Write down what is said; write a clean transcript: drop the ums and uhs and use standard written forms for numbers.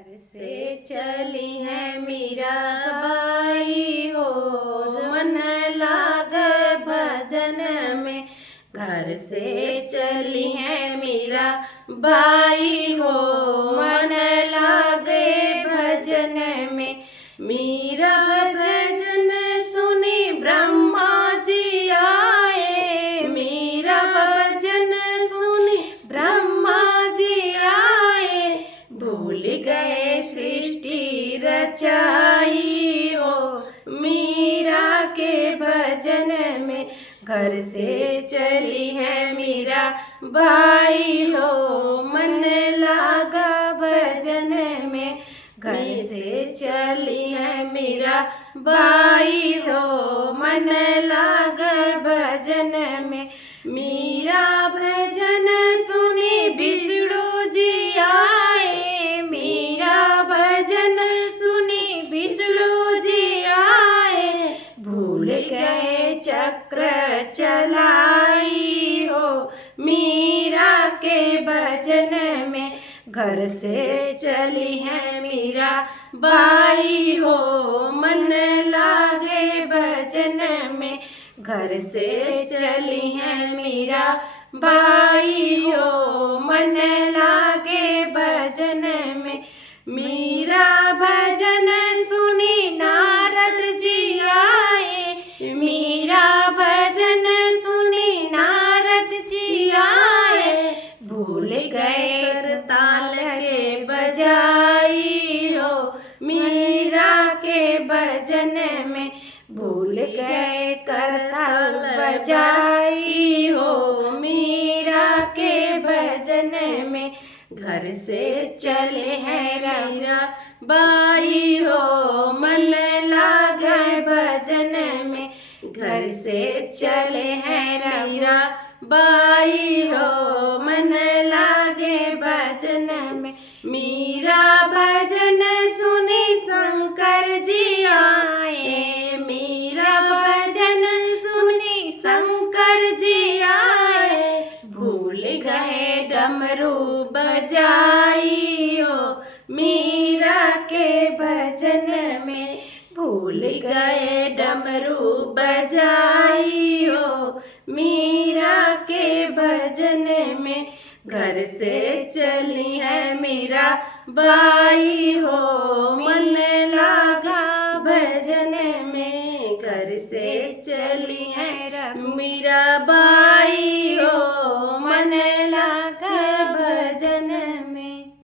घर से चली है मीरा बाई हो, मन लाग भजन में। घर से चली है मीरा बाई हो, मन लागे भजन में। मीरा भजन सुनी ब्रह्मा जी आए, मीरा भजन सुनी ब्रह्मा जी आए। भूल गए सृष्टि रचाई हो, मीरा के भजन में। घर से चली है मीरा बाई हो, मन लागा भजन में। घर से चली है मीरा बाई हो, मन लागा भजन में। मीरा भजन सुनी विष्णु जी आए, मीरा भजन सुनी विष्णु जी आए। भूल गए चक्र चलाई हो, मीरा के भजन में। घर से चली है मीरा बाई हो, मन लागे भजन में। घर से चली है मीरा बाई हो, मन लागे भजन में। मीरा भजन सुनी नारद जी आए, मीरा भजन सुनी नारद जी आए। भूल गए करताल के बजाई हो, मीरा के भजन में। भूल गए करताल बजाई हो, मीरा के भजन में। घर से चले हैं मीरा बाई हो, मन लागे भजन में। घर से चले हैं मीरा बाई हो, मन लागे भजन में। मीरा भजन सुनी शंकर जी आए, मीरा भजन सुनी शंकर जी आए। भूल गए डमरू बजाई हो, मीरा के भजन में। भूल गए डमरू बजाई हो, मीरा के भजन में। घर से चली है मीरा बाई हो, मन लागा भजन में। घर से चली है मीरा बाई हो,